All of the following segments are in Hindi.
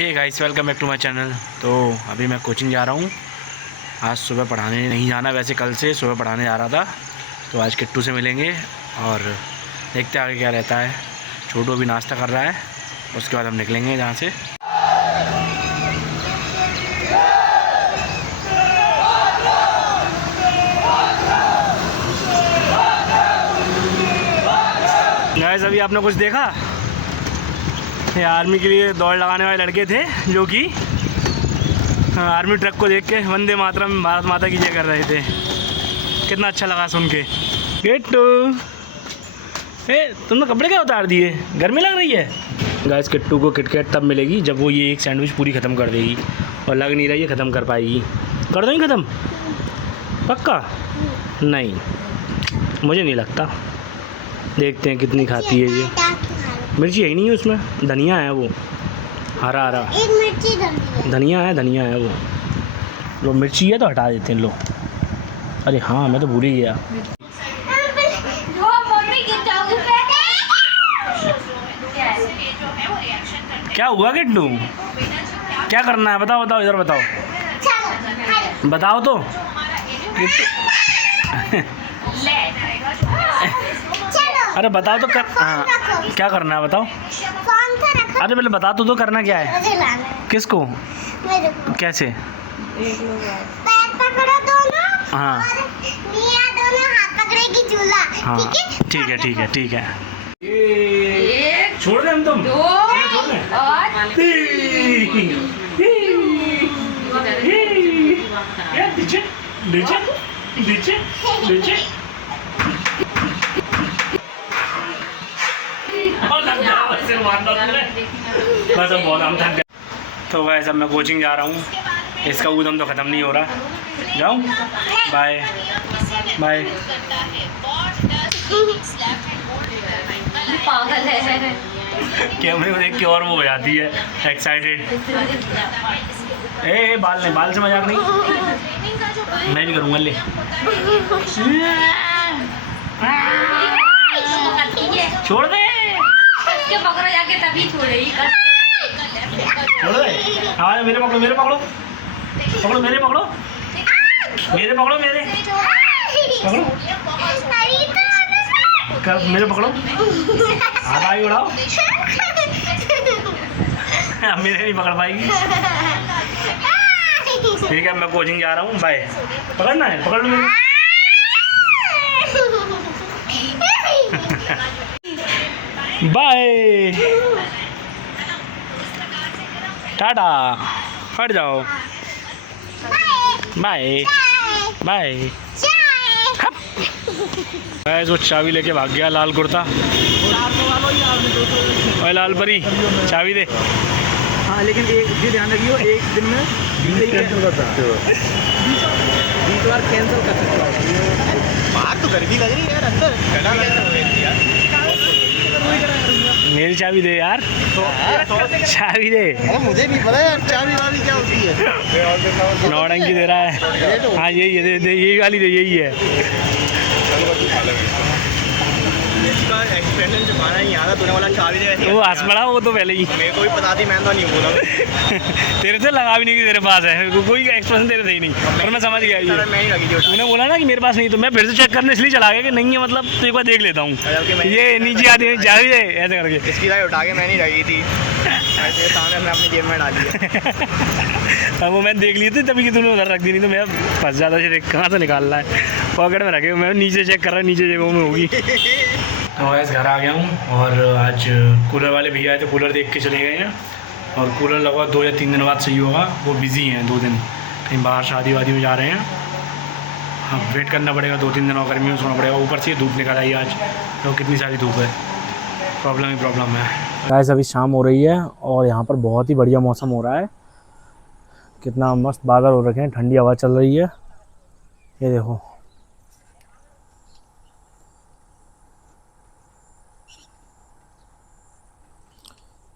Hey guys, welcome back to my channel. तो अभी मैं कोचिंग जा रहा हूँ। आज सुबह पढ़ाने नहीं जाना, वैसे कल से सुबह पढ़ाने जा रहा था। तो आज किट्टू से मिलेंगे और देखते हैं आगे क्या रहता है। छोटू अभी नाश्ता कर रहा है, उसके बाद हम निकलेंगे यहाँ से। गाइस, अभी आपने कुछ देखा? ये आर्मी के लिए दौड़ लगाने वाले लड़के थे जो कि आर्मी ट्रक को देख के वंदे मातरम भारत माता की जय कर रहे थे। कितना अच्छा लगा सुन के। किट्टू, तुमने कपड़े क्या उतार दिए? गर्मी लग रही है? गाइस, किट्टू को किटकैट तब मिलेगी जब वो ये एक सैंडविच पूरी ख़त्म कर देगी, और लग नहीं रही है ख़त्म कर पाएगी। कर दो ही ख़त्म? पक्का? नहीं, मुझे नहीं लगता। देखते हैं कितनी खाती है ये। मिर्ची है ही नहीं है उसमें, धनिया है वो, हरा हरा एक मिर्ची धनिया है वो मिर्ची है तो हटा देते हैं। लो, अरे हाँ, मैं तो भूल ही गया। क्या हुआ किट्टू? क्या करना है? बताओ बताओ, इधर बताओ, बताओ तो अरे बताओ तो कर। हाँ, क्या करना है बताओ? अरे पहले बता तो दो, करना क्या है? किसको? कैसे? पैर पकड़ो दोनों। हाँ, और मियां दोनों हाथ पकड़ेगी झूला। हाँ, ठीक है ठीक है ठीक है। छोड़ दे हम, तुम छोड़ दे। नीचे नीचे नीचे नीचे। बस अब बहुत हम थक गए। तो वैसे अब मैं कोचिंग जा रहा हूँ। इसका ऊधम तो ख़त्म नहीं हो रहा। जाऊँ? Bye bye. पागल है। कैमरे को देख के और वो हो जाती है एक्साइटेड। ए बाल नहीं, बाल से मजाक नहीं। मैं भी करूँगा। ले, छोड़ दे। पकड़ो जाके, तभी छोड़ेगी। छोड़ दे। हाँ, मेरे पकड़ो, मेरे पकड़ो, पकड़ो मेरे, पकड़ो मेरे, पकड़ो मेरे, पकड़ो कर, मेरे पकड़ो। हाथ आगे उड़ाओ। मेरे नहीं पकड़ पाएगी। ठीक है, मैं कोचिंग जा रहा हूँ। बाय। पकड़ना है, पकड़ लो मेरे। बाय, टाटा, हट जाओ। Bye bye. वो चाबी लेके भाग गया, लाल कुर्ता। ओए लाल परी, चाबी दे। हाँ, लेकिन एक चीज़ ध्यान रखियो, एक दिन में 20 कैंसिल कर सकते हो, 20 बार कैंसिल कर सकते हो। बाहर तो गर्मी लग रही है यार, अंदर ठंडा लग रहा है यार। मेरी चाबी दे यार, चाबी दे। अरे मुझे नहीं पता यार, चाबी वाली क्या होती है। नौटंकी दे रहा है। हाँ, यही है, दे दे, यही वाली दे, यही है। इसका एक्सप्रेशन जमाना नहीं आता, तूने वाला चाबी दे। वो हंस पड़ा वो तो पहले ही। मेरे को भी पता थी, मैं तो नहीं बोला। तेरे से लगा भी नहीं कि तेरे पास है, कोई एक्सप्रेशन तेरे से ही नहीं। और मैं समझ गया ये। मैं ही लगी थी। उन्होंने बोला ना कि मेरे पास नहीं, तो मैं फिर से चेक करने इसलिए चला गया कि नहीं है, मतलब तो एक बार देख लेता हूँ। ये नीचे आती है, चाबी दे, ऐसे करके। इसकी राय उठा के मैं नहीं लगी थी, ऐसे सामने मैं अपनी जेब में डाली है। अब वो मैं देख ली थी तभी कि तूने उधर रख दी, नहीं तो मैं फंस जाता। फिर कहाँ से निकाल रहा है? पॉकेट में रखे। मैं नीचे चेक कर रहा, नीचे जेबों में होगी। तो वैसे घर आ गया हूँ, और आज कूलर वाले भैया आए थे, कूलर देख के चले गए हैं। और कूलर लगभग 2 या 3 दिन बाद सही होगा। वो बिज़ी हैं 2 दिन, कहीं बाहर शादी वादी में जा रहे हैं। हाँ, वेट करना पड़ेगा 2-3 दिन, और गर्मी में सोना पड़ेगा। ऊपर से धूप निकल आई आज, तो कितनी सारी धूप है। प्रॉब्लम ही प्रॉब्लम है। गाइस, अभी शाम हो रही है और यहाँ पर बहुत ही बढ़िया मौसम हो रहा है। कितना मस्त बादल हो रखे हैं, ठंडी हवा चल रही है। ये देखो,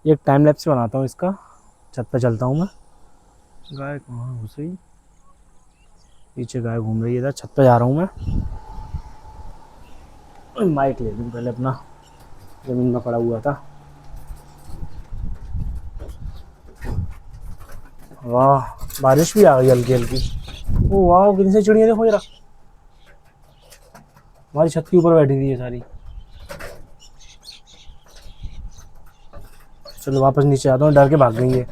एक टाइम लैप्स बनाता हूँ इसका। छत पे चलता हूँ मैं। गाय कहाँ घुस रही? पीछे गाय घूम रही है इधर। छत पे जा रहा हूँ मैं। माइक ले लूँ पहले अपना, ज़मीन में पड़ा हुआ था। वाह, बारिश भी आ गई हल्की हल्की। ओ वाह, कितनी सी चिड़िया देखो जरा, हमारी छत के ऊपर बैठी थी ये सारी। चलो वापस नीचे आता हूँ, डर के भाग गई है।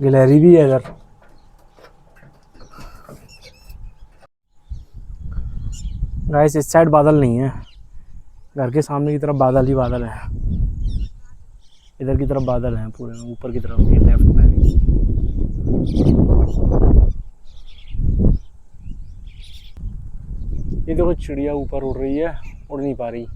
गिलहरी भी है इधर। गाइस इस साइड बादल नहीं है, घर के सामने की तरफ बादल ही बादल है। इधर की तरफ बादल हैं पूरे, ऊपर की तरफ, ये लेफ्ट में भी। ये देखो चिड़िया ऊपर उड़ रही है, उड़ नहीं पा रही।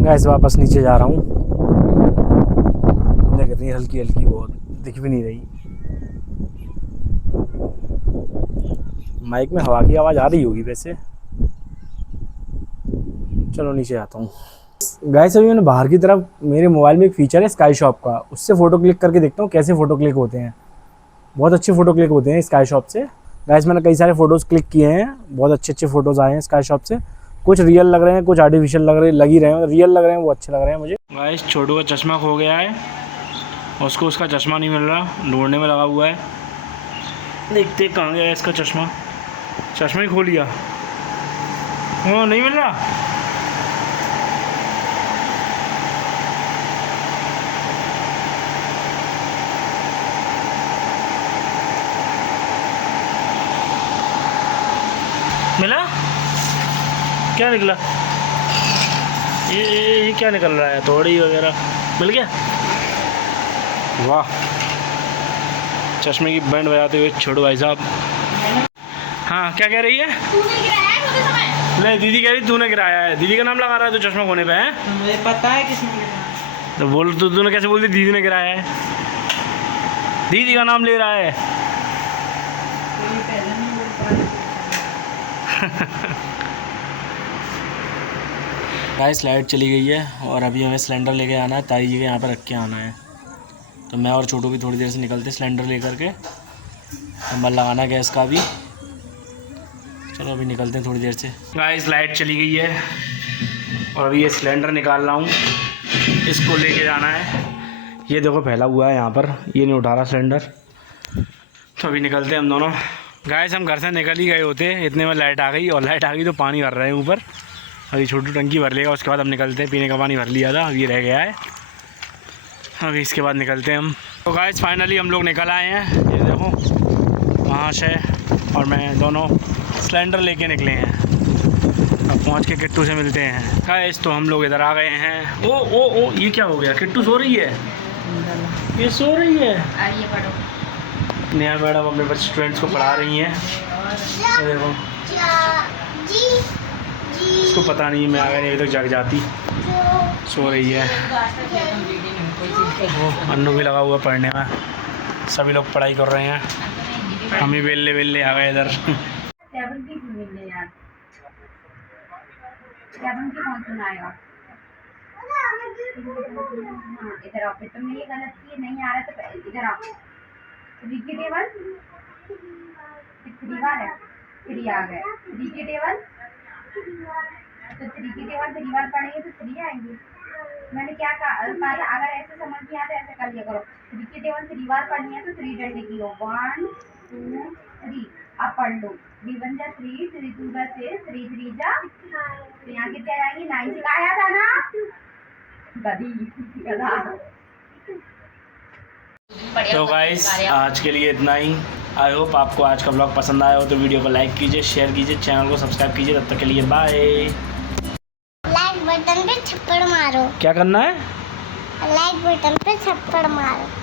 गैस वापस नीचे जा रहा हूँ। लग रही है हल्की हल्की, बहुत दिख भी नहीं रही। माइक में हवा की आवाज़ आ रही होगी वैसे। चलो नीचे आता हूँ। गैस अभी मैंने बाहर की तरफ, मेरे मोबाइल में एक फीचर है स्काई शॉप का, उससे फ़ोटो क्लिक करके देखता हूँ कैसे फ़ोटो क्लिक होते हैं। बहुत अच्छे फ़ोटो क्लिक होते हैं स्काई शॉप से। गैस मैंने कई सारे फ़ोटोज़ क्लिक किए हैं, बहुत अच्छे अच्छे फ़ोटोज़ आए हैं स्काई शॉप से। कुछ रियल लग रहे हैं, कुछ आर्टिफिशियल लग ही रहे हैं। रियल लग रहे हैं वो अच्छे लग रहे हैं मुझे। गाइस छोटू का चश्मा खो गया है, उसको उसका चश्मा नहीं मिल रहा, ढूंढने में लगा हुआ है। देखते कहाँ गया है इसका चश्मा। चश्मा ही खो लिया, हाँ नहीं मिल रहा। मिला? क्या निकला? ये क्या निकल रहा है? थोड़ी वगैरह मिल गया। वाह, चश्मे की बैंड बजाते हुए छोटू भाई साहब। हाँ क्या कह रही है? तूने गिराया है मुझे समय। नहीं, दीदी कह रही तूने गिराया है। दीदी का नाम लगा रहा है तो चश्मा खोने पे है। तो मुझे पता है किसने गिराया। तो बोल, तो तूने कैसे बोल दी दीदी ने गिराया है? दीदी का नाम ले रहा है। तो ये पहले नहीं बोल पा रहे। गाइस लाइट चली गई है और अभी हमें सिलेंडर लेके आना है, ताई जी के यहाँ पर रख के आना है। तो मैं और छोटू भी थोड़ी देर से निकलते सिलेंडर लेकर के। नंबर लगाना है गैस का भी। चलो अभी निकलते हैं थोड़ी देर से। गाइस लाइट चली गई है और अभी ये सिलेंडर निकाल रहा हूँ, इसको लेके जाना है। ये देखो फैला हुआ है यहाँ पर, ये नहीं उठा रहा सिलेंडर। तो अभी निकलते हैं हम दोनों। गाइस हम घर से निकल ही गए होते, इतने में लाइट आ गई, और लाइट आ गई तो पानी भर रहे हैं ऊपर। अभी छोटू टंकी भर लेगा, उसके बाद हम निकलते हैं। पीने का पानी भर लिया था, अभी रह गया है। अभी इसके बाद निकलते हैं हम। तो गाइस फाइनली हम लोग निकल आए हैं। ये देखो वहाँ से और मैं दोनों सिलेंडर लेके निकले हैं। अब पहुँच के किट्टू से मिलते हैं। गाइस तो हम लोग इधर आ गए हैं। ओ ओ ओ, ये क्या हो गया? किट्टू सो रही है, ये सो रही है। आइए पढ़ो। नेहा मैडम अपने स्टूडेंट्स को पढ़ा रही हैं। ये देखो, इसको पता नहीं मैं आ गया, अभी तक जग जाती। सो रही है। अन्नू भी लगा हुआ पढ़ने में, सभी लोग पढ़ाई कर रहे हैं। हम ही वेल्ले वेल्ले आ गए इधर। कौन सुनाएगा? इधर आओ, फिर तुमने ये गलत किए, नहीं आ रहा तो इधर आओ। 3 की टेबल 3 बार है, 3 आ गए। 3 की टेबल, तो 3 की टेबल 3 बार पढ़ेंगे तो 3 आएंगे। मैंने क्या कहा था, अगर ऐसे समझ नहीं आता ऐसे कर लिया करो। 3 की टेबल 3 बार पढ़नी है तो 3 डंडे की हो, 1 2 3। अब पढ़ लो, 3 1 जा 3, 3 2 जा 6, 3 3 जा, तो यहाँ कितने आ जाएंगी, 9 सिखाया था ना गधी गधा। तो गाइस आज के लिए इतना ही। आई होप आपको आज का ब्लॉग पसंद आया हो तो वीडियो को लाइक कीजिए, शेयर कीजिए, चैनल को सब्सक्राइब कीजिए। तब तक के लिए बाय। लाइक बटन पे थप्पड़ मारो। क्या करना है? लाइक बटन पे थप्पड़ मारो।